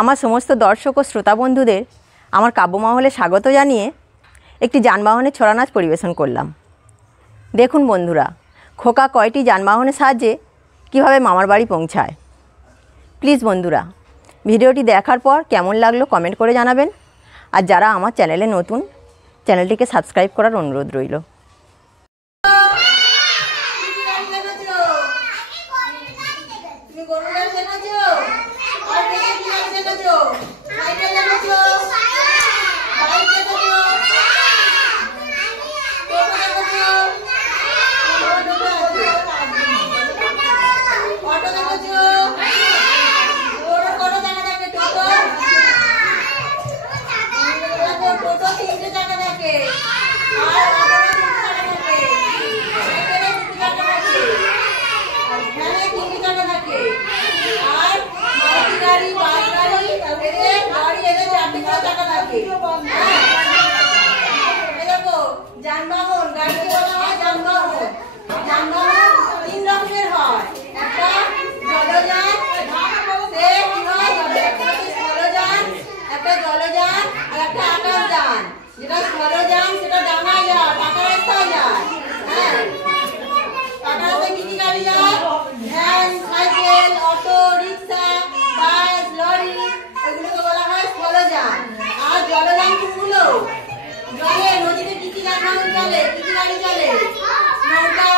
আমার সমস্ত দর্শক ও শ্রোতা বন্ধুদের আমার কাব্যমহলে স্বাগত জানিয়ে একটি যানবাহনের ছড়া নাচ পরিবেশন করলাম। দেখুন বন্ধুরা, খোকা কয়টি যানবাহনের সাহায্যে কীভাবে মামার বাড়ি পৌঁছায়। প্লিজ বন্ধুরা, ভিডিওটি দেখার পর কেমন লাগলো কমেন্ট করে জানাবেন। আর যারা আমার চ্যানেলে নতুন, চ্যানেলটিকে সাবস্ক্রাইব করার অনুরোধ রইল। যানবাহন গাড়িকে বলা হয় যানবাহন। যানবাহন তিন রকমের হয়, একটা জলযান, সে কি হয় একটা স্থলযান, একটা জলযান আর একটা আকাশযান। যেটা স্থলযান সেটা ডাঙায় যায়, পাকা রাস্তায় যায়। হ্যাঁ, পাকা রাস্তায় কি কি গাড়ি যায়? ভ্যান, সাইকেল, অটো, রিক্সা, বাস, লরি, এগুলোকে বলা হয় স্থলযান। আর জলযান কোনগুলো? জলে নদীতে কি কি যানবাহন চলে, কি কি গাড়ি চলে? নৌকা,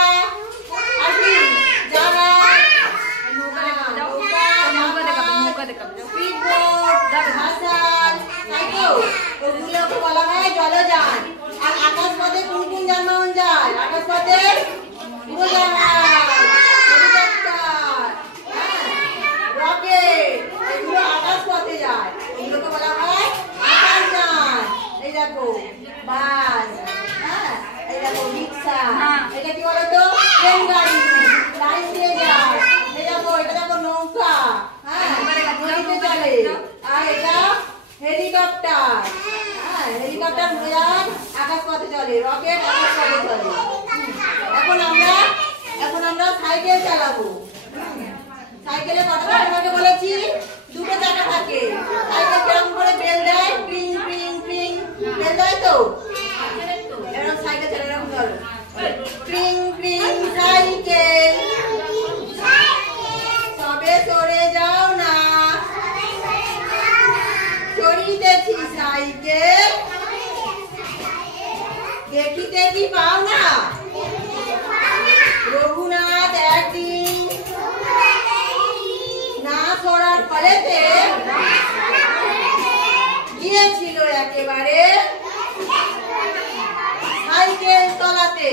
আর কি জাহাজ, স্পিডবোট, ভাসাল, তাই তো? ওগুলোকে বলা হয় জলযান। আর আকাশপথে কোন কোন যানবাহন যায়? আকাশপথে উড়োজাহাজ, হেলিকপ্টার, রকেট, এগুলো আকাশপথে যায়। এগুলোকে বলা হয় আকাশযান। এই দেখো বাস, হ্যাঁ, এই দেখো রিক্সা, এটা কি বলতো? ট্রেন গাড়ি, লাইন দিয়ে যায়। এই দেখো, এটা দেখো নৌকা, হ্যাঁ, নদীতে চলে। আর এটা হেলিকপ্টার, হ্যাঁ, হেলিকপ্টার উড়োজাহাজ আকাশপথে চলে, রকেট আকাশপথে চলে। এখন আমরা সাইকেল চালাবো। সাইকেলে কটা চাকা থাকে বলেছি? দুটো চাকা থাকে। সাইকেল কেমন করে বেল দেয়? প্রিং প্রিং প্রিং বেল দেয় তো? এরকম সাইকেল চালানো, এরকম চলো। প্রিং প্রিং সাইকেল, সবে সরে যাও না, চড়িতেছি সাইকেল, দেখিতে কি পাও না? রঘুনাথ একদিন না সরার ফলেতে গিয়েছিল একেবারে সাইকেল তলাতে,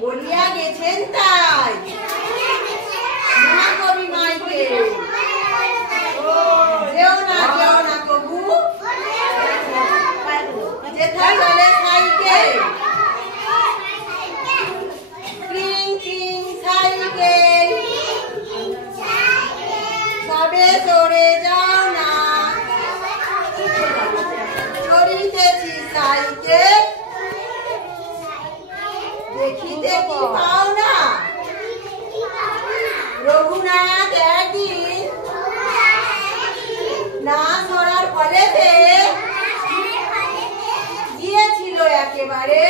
বলিয়া গেছেন তাই মহাকবি মাইকেল। যেও না কবু, যেথা চলে সাইকেল, ক্রিং ক্রিং সাইকেল, সবে সরে যাও না, চড়িতেছি সাইকেল, দেখিতে কি পাও না? রঘুনাথ একদিন না সরার ফলেতে গিয়েছিল একেবারে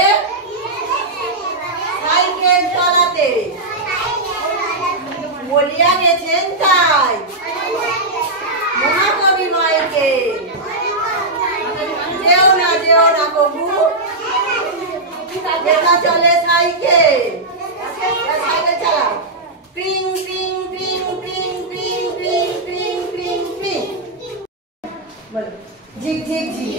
সাইকেল তলাতে, বলিয়া গেছেন তাই মহাকবি মাইকেল। যেও না কবু, যেথা চলে সাইকেল, সাইকেল চালাও। প্রিং প্রিং প্রিং প্রিং প্রিং প্রিং প্রিং প্রিং প্রিং, বলো ঝিক ঝিক ঝিক।